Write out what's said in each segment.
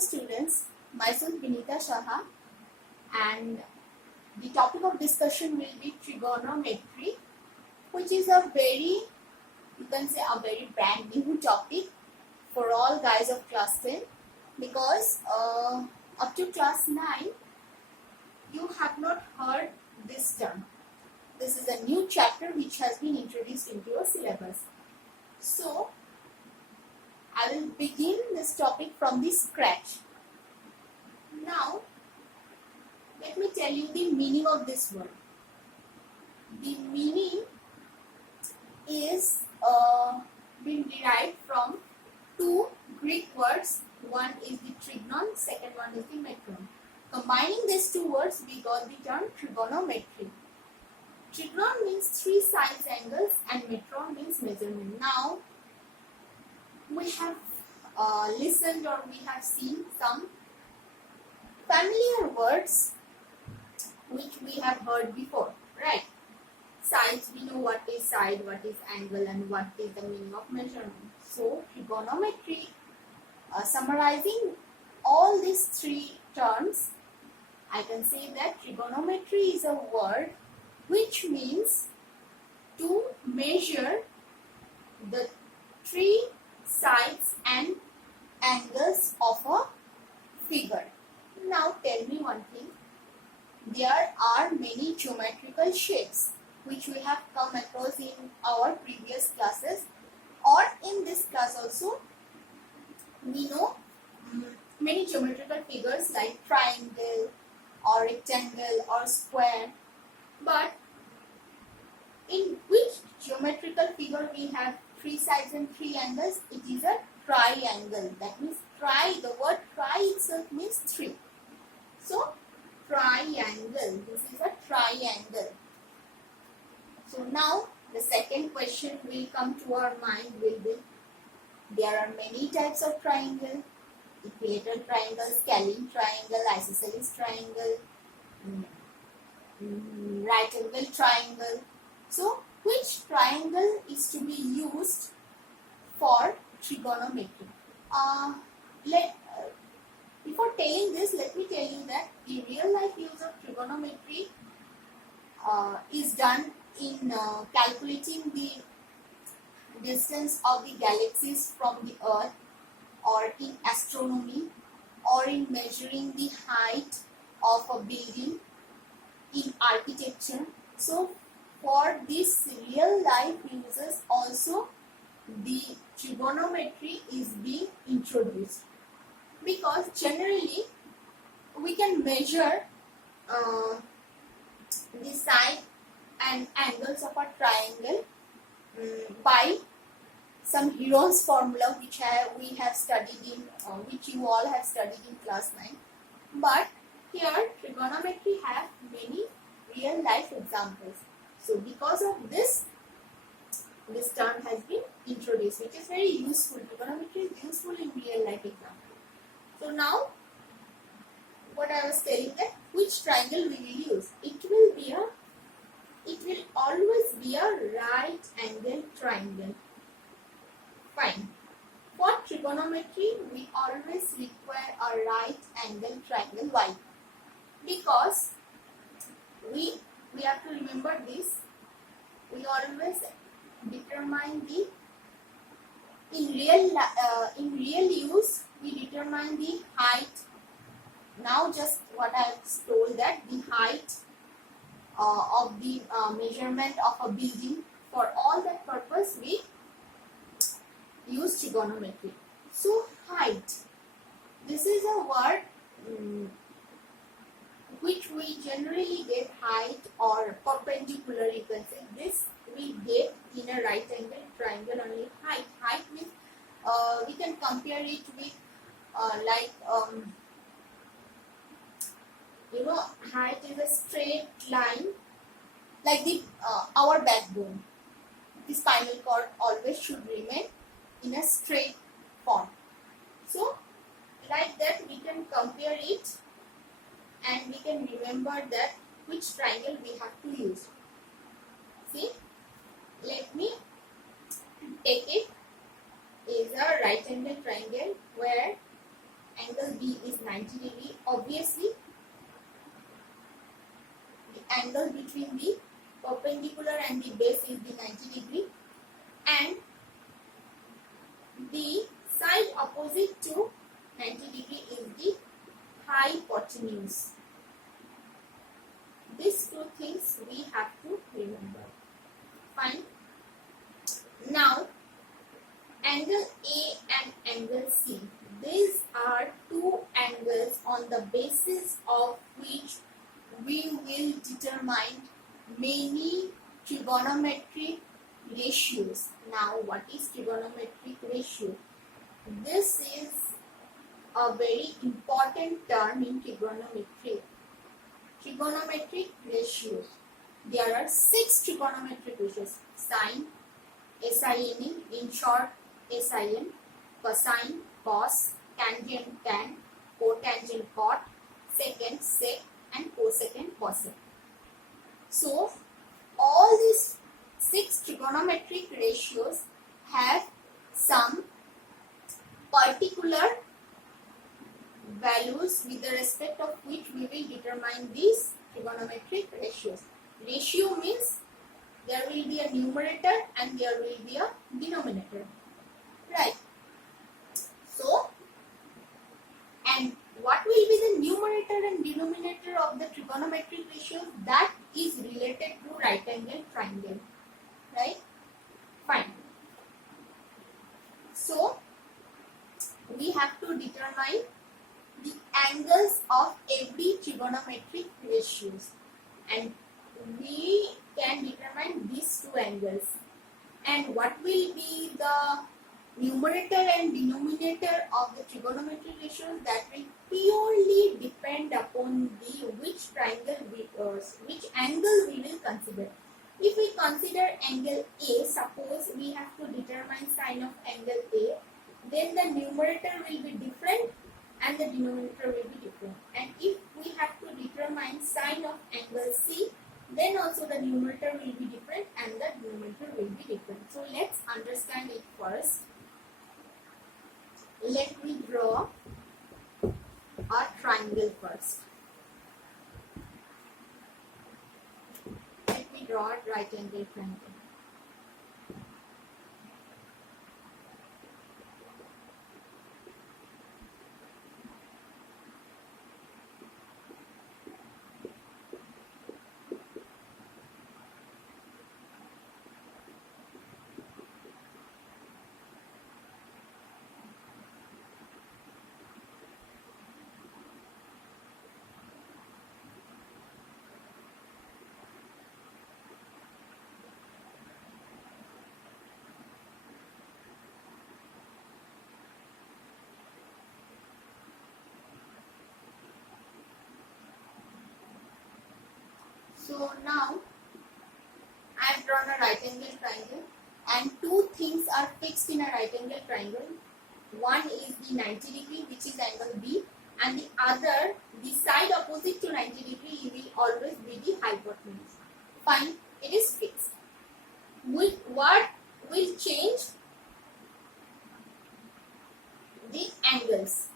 students, myself Vinita Shaha, and the topic of discussion will be trigonometry, which is a very, you can say a very brand new topic for all guys of class 10, because up to class 9 you have not heard this term. This is a new chapter which has been introduced into your syllabus. So I will begin this topic from the scratch. Now, let me tell you the meaning of this word. The meaning is being derived from two Greek words. One is the trigon, second one is the metron. Combining these two words, we got the term trigonometry. Trigon means three sides angles and metron means measurement. Now, we have listened or we have seen some familiar words which we have heard before, right? Sides, we know what is side, what is angle, and what is the meaning of measurement. So, trigonometry, summarizing all these three terms, I can say that trigonometry is a word which means to measure the three sides and angles of a figure. Now tell me one thing. There are many geometrical shapes which we have come across in our previous classes, or in this class also. We know many geometrical figures like triangle or rectangle or square, but in which geometrical figure we have three sides and three angles? It is a triangle. That means the word tri itself means three. So, triangle. This is a triangle. So, now the second question will come to our mind will be, there are many types of triangle. Equilateral triangle, scalene triangle, isosceles triangle, right angle triangle. So, which triangle is to be used for trigonometry? Before telling this, let me tell you that the real life use of trigonometry is done in calculating the distance of the galaxies from the Earth, or in astronomy, or in measuring the height of a building, in architecture. So, for this real life uses also the trigonometry is being introduced, because generally we can measure the side and angles of a triangle by some Heron's formula which we have studied in, which you all have studied in class 9. But here trigonometry have many real life examples. So because of this term has been introduced, which is very useful. Trigonometry is useful in real life example. So now, what I was telling that which triangle we will use? It will always be a right angle triangle. Fine. For trigonometry, we always require a right angle triangle. Why? Because we have to remember this. We always determine in real use we determine the height. Now just what I have told, that the height of the measurement of a building. For all that purpose we use trigonometry. So height, this is a word which we generally get height or perpendicular, you can say. This we get in a right angle triangle only. Height means we can compare it with height is a straight line, like the our backbone. The spinal cord always should remain in a straight form. So, like that we can compare it and we can remember that which triangle we have to use. See, let me take it is a right angle triangle where angle B and the base is the 90 degree, and the side opposite to 90 degree is the hypotenuse. These two things we have to remember. Fine. Now, angle A and angle C. These are two angles on the basis of which we will determine many trigonometric ratios. Now, what is trigonometric ratio? This is a very important term in trigonometry. Trigonometric ratios. There are 6 trigonometric ratios: sine, sin, in short sin, cosine, cos, tangent, tan, cotangent, cot, secant, sec, and cosecant, cosec. So, all these 6 trigonometric ratios have some particular values with the respect of which we will determine these trigonometric ratios. Ratio means there will be a numerator and there will be a denominator. Right. So, and what will be the numerator and denominator of the trigonometric ratio? That is related to right angle triangle. Right? Fine. So, we have to determine the angles of every trigonometric ratios, and we can determine these two angles. And what will be the numerator and denominator of the trigonometric ratios? That will purely depend upon the which angle we will consider. If we consider angle A, suppose we have to determine sine of angle A, then the numerator will be different and the denominator will be different. And if we have to determine sine of angle C, then also the numerator will be different and the denominator will be different. So let's understand it first. Let me draw a triangle first. Let me draw a right angle triangle. So now I have drawn a right angle triangle, and two things are fixed in a right angle triangle. One is the 90 degree, which is angle B, and the other, the side opposite to 90 degree, will always be the hypotenuse. Fine, it is fixed. What will change? The angles.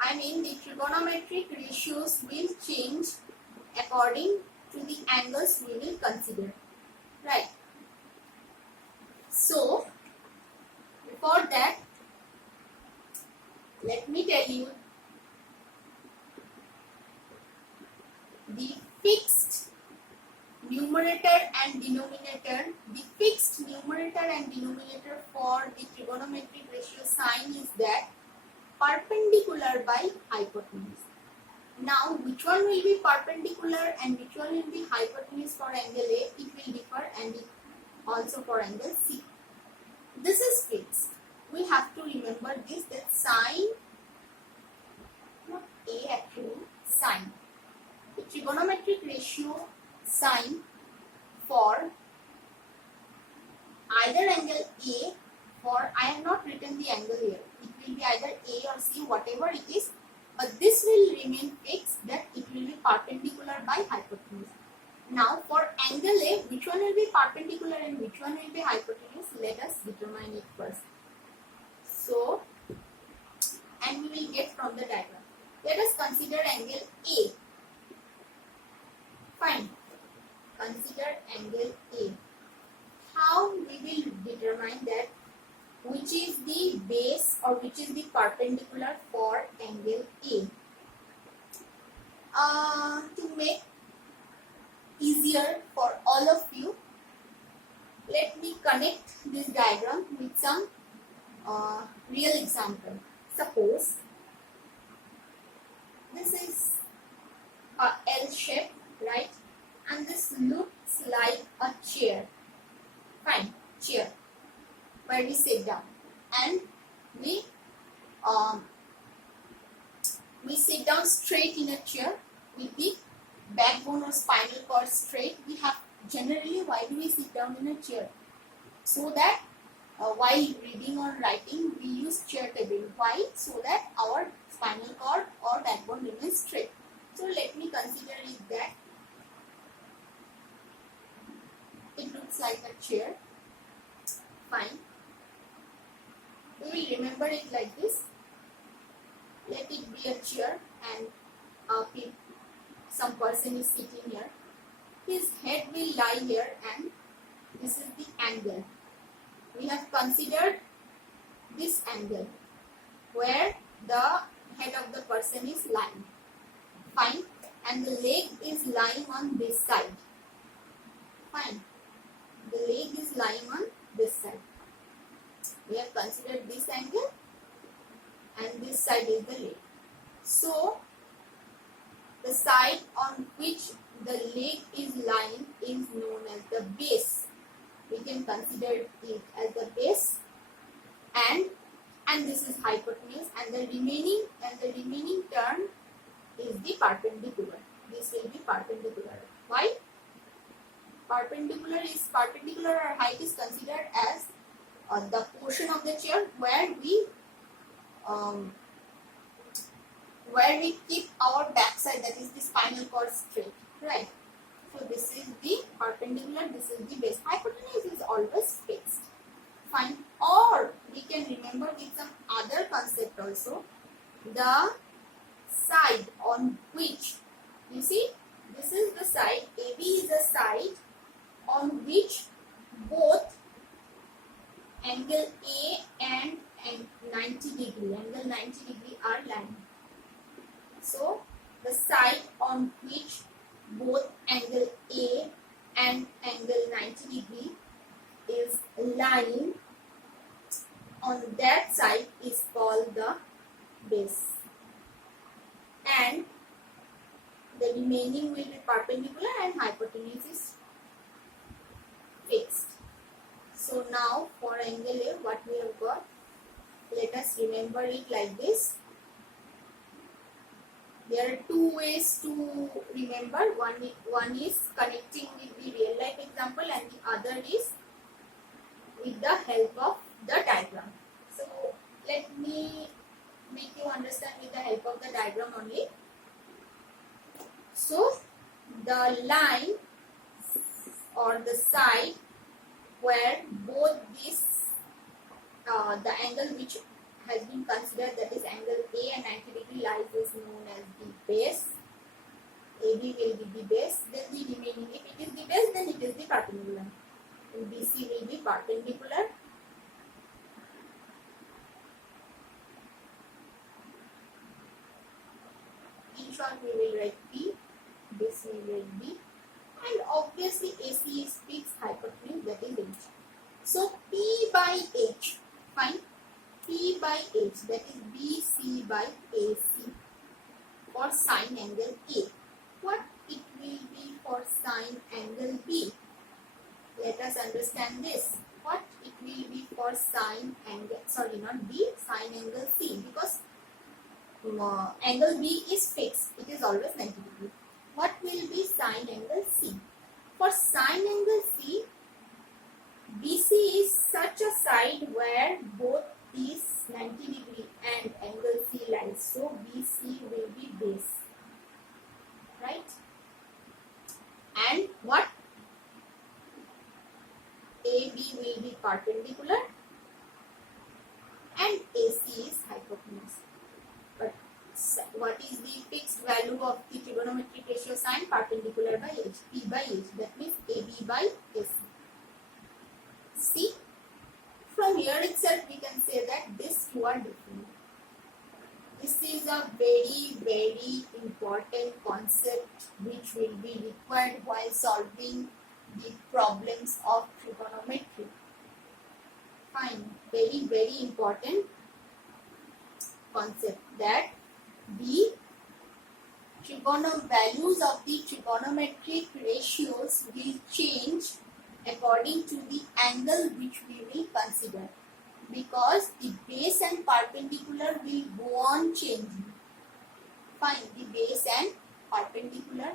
I mean, the trigonometric ratios will change according to the angles we will consider. Right. So, for that, let me tell you the fixed numerator and denominator. The fixed numerator and denominator for the trigonometric ratio sine is that perpendicular by hypotenuse. Now, which one will be perpendicular and which one will be hypotenuse for angle A? It will differ, and also for angle C. This is fixed. We have to remember this, that sine, not A actually, sine. The trigonometric ratio sine for either angle A, or I have not written the angle here. It will be either A or C, whatever it is. But this will remain fixed, that it will be perpendicular by hypotenuse. Now, for angle A, which one will be perpendicular and which one will be hypotenuse? Let us determine it first. So, and we will get from the diagram. Let us consider angle A. Fine. consider angle A. How we will determine that which is the base or which is the perpendicular for angle A? To make easier for all of you, let me connect this diagram with some real example. Suppose this is a L shape, right? And this looks like a chair. Fine, chair where we sit down, and we sit down straight in a chair with the backbone or spinal cord straight. We have generally, why do we sit down in a chair? So that while reading or writing we use chair table. Why? So that our spinal cord or backbone remains straight. So let me consider it that it looks like a chair. Fine. We will remember it like this. Let it be a chair and some person is sitting here. His head will lie here and this is the angle. We have considered this angle where the head of the person is lying. Fine. And the leg is lying on this side. Fine. The leg is lying on this side. We have considered this angle and this side is the leg. So, the side on which the leg is lying is known as the base. We can consider it as the base, and this is hypotenuse, and the remaining term is the perpendicular. This will be perpendicular. Why? Perpendicular or height is considered as the portion of the chair where we keep our backside, that is the spinal cord, straight, right? So this is the perpendicular, this is the base. Hypotenuse is always fixed. Fine. Or we can remember with some other concept also. The side on which, you see, this is the side, AB is the side on which both angle A and 90 degree are lying. So the side on which both angle A and angle 90 degree is lying, on that side is called the base, and the remaining will be perpendicular and hypotenuse is fixed. So now for angle A, what we have got, let us remember it like this. There are two ways to remember. One is connecting with the real life example and the other is with the help of the diagram. So let me make you understand with the help of the diagram only. So the line or the side where both this the angle which has been considered, that is angle A and 90 degree lies, is known as the base. AB will be the base, then the remaining, if it is the base then it is the perpendicular, and BC will be perpendicular. In short we will write P, this we will write B, and obviously AC is fixed, hypotenuse, that is H. So P by H, fine, P by H, that is BC by AC for sine angle A. What it will be for sine angle B? Let us understand this. What it will be for sine angle, sorry, not B, sine angle C, because angle B is fixed, it is always 90 degree. What will be sine angle C? For sine angle C, BC is such a side where both these 90 degree and angle C lies. So BC will be base, right? And what? AB will be perpendicular and AC is hypotenuse. But what is the fixed value of the trigonometric ratio sine perpendicular by h, P by h, that means AB by AC. See, from here itself we can say that these two are different. This is a very important concept which will be required while solving the problems of trigonometry. Fine, very important concept, that the values of the trigonometric ratios will change according to the angle which we will consider, because the base and perpendicular will go on changing. Fine, the base and perpendicular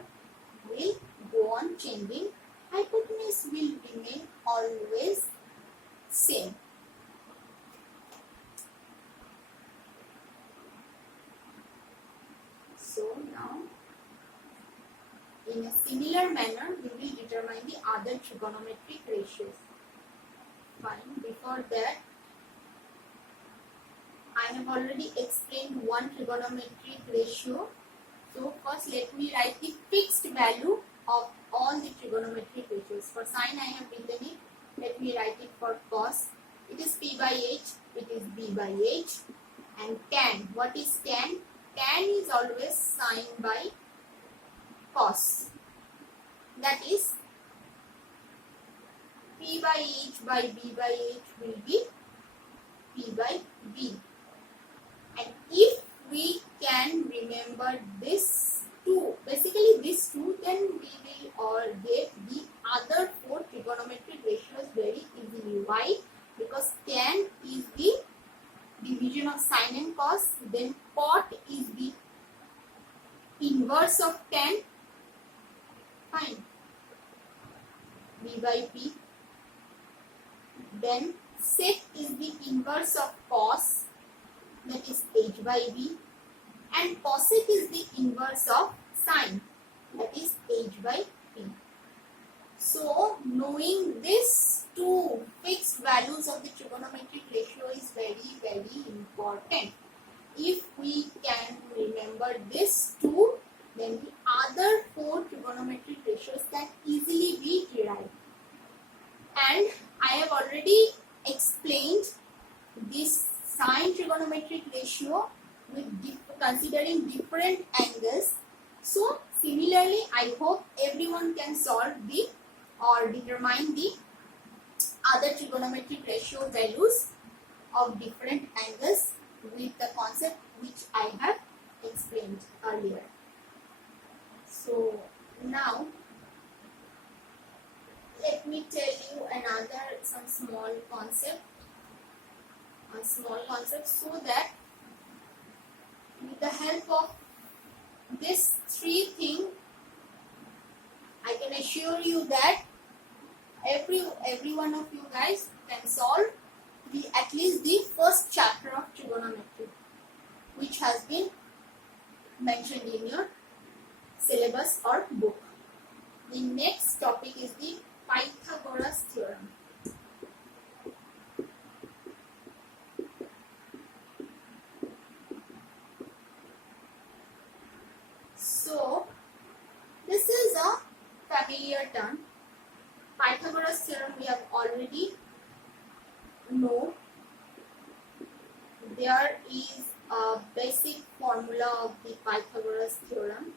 will go on changing. Hypotenuse will remain always same. So now, in a similar manner, we will determine the other trigonometric ratios. Fine, before that, I have already explained one trigonometric ratio. So first let me write the fixed value of all the trigonometric ratios. For sine I have written it. Let me write it for cos. It is P by H. It is B by H. And tan. What is tan? Tan is always sine by cos. That is P by H by B by H will be P by B. And if we can remember this two, basically this two, then we will all get the other four trigonometric ratios very easily. Why? Because tan is the division of sine and cos, then cot is the inverse of tan. Fine. B by P. Then sec is the inverse of cos, that is H by B, and cosec is the inverse of sine, that is H by P. So knowing these two fixed values of the trigonometric ratio is very important. If we can remember this two, then the other four trigonometric ratios can easily be derived. And I have already explained this sine trigonometric ratio with considering different angles. So similarly, I hope everyone can solve the or determine the other trigonometric ratio values of different angles with the concept which I have explained earlier. So now let me tell you some small concept, so that with the help of this three things, I can assure you that every one of you guys can solve at least the first chapter of trigonometry, which has been mentioned in your syllabus or book. The next topic is the Pythagoras theorem. So this is a familiar term. Pythagoras theorem we have already know. There is a basic formula of the Pythagoras theorem.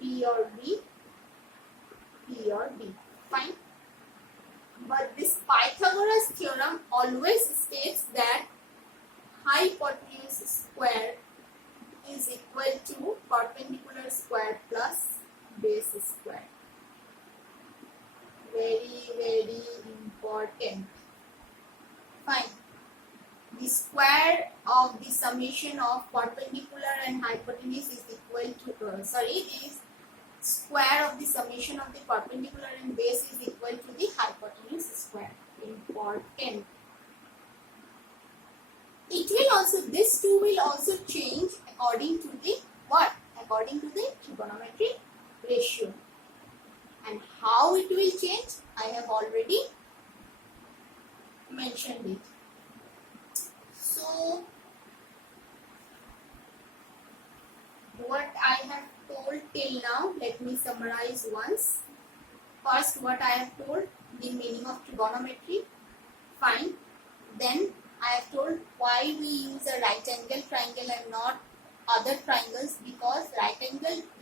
P or B, P or B. Fine. But this Pythagoras theorem always states that hypotenuse square is equal to perpendicular square plus base square. Very important. Fine. The square of the summation of perpendicular and hypotenuse is equal to is square of the summation of the perpendicular and base is equal to the hypotenuse square. Important. It will also, this two will also change according to the what? According to the trigonometric ratio. And how it will change, I have already mentioned it. So till now, let me summarize once. First, what I have told, the meaning of trigonometry. Fine. Then I have told why we use a right angle triangle and not other triangles, because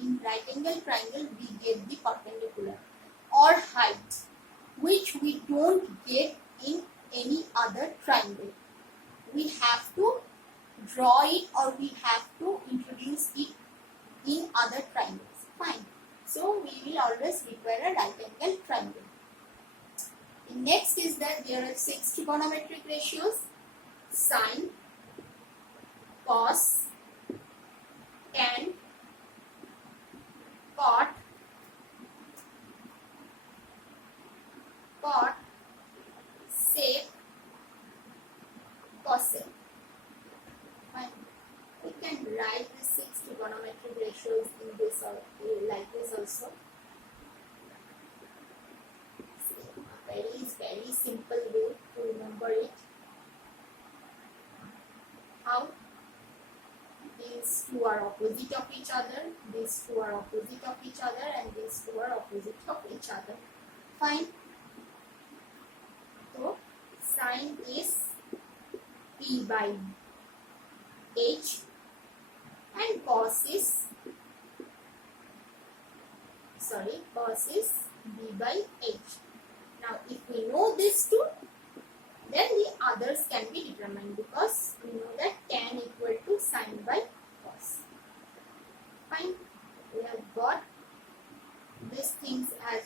in right angle triangle we get the perpendicular or height, which we don't get in any other triangle. We have to draw it or we have to introduce it in other triangles. Fine. So we will always require a right angle triangle. The next is that there are 6 trigonometric ratios: sine, cos, tan, cot, sec, cosec. Fine. We can write the 6 trigonometric ratios in this or like this also. Very simple way to remember it. How? These two are opposite of each other, these two are opposite of each other, and these two are opposite of each other. Fine. So sine is P by H and cos is B by H. Now if we know these two, then the others can be determined, because we know that tan equal to sine by cos. Fine. We have got these things as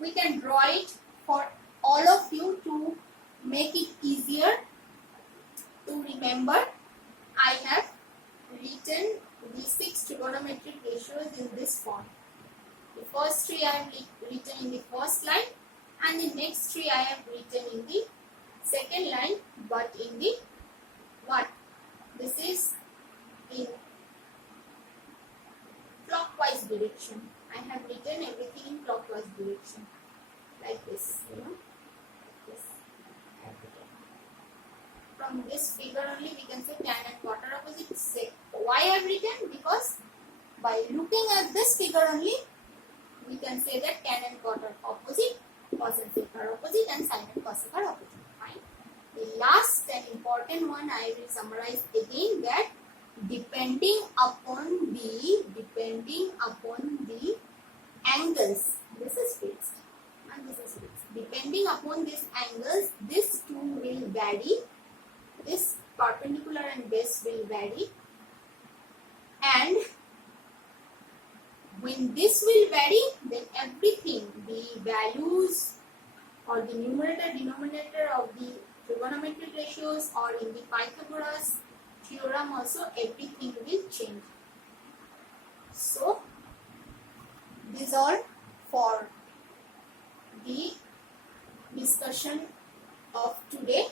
we can draw it for all of you to make it easier to remember. I have written the 6 trigonometric ratios in this form. The first 3 I have written in the first line, and the next 3 I have written in the second line, but in the what? This is in clockwise direction. I have written everything in clockwise direction, like this, This I have written. From this figure only we can say tan and cot are opposite. Sec. Why I have written? Because by looking at this figure only, we can say that tan and cot are opposite, cos and sec are opposite, and sine and cosec are opposite. Fine. The last and important one I will summarize again, that depending upon the angles, this is fixed and this is fixed. Depending upon these angles, this two will vary. This perpendicular and base will vary, and when this will vary, then everything, the values or the numerator denominator of the trigonometric ratios or in the Pythagoras theorem also, everything will change. So this is all for the discussion of today.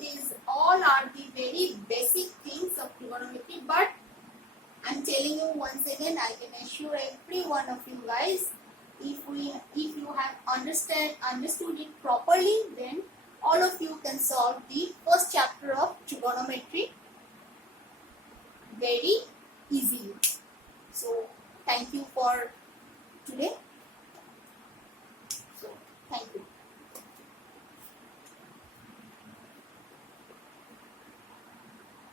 These all are the very basic things of trigonometry, but I'm telling you once again, I can assure every one of you guys, if you have understood it properly, then all of you can solve the first chapter of trigonometry very easily. So thank you for today. So thank you.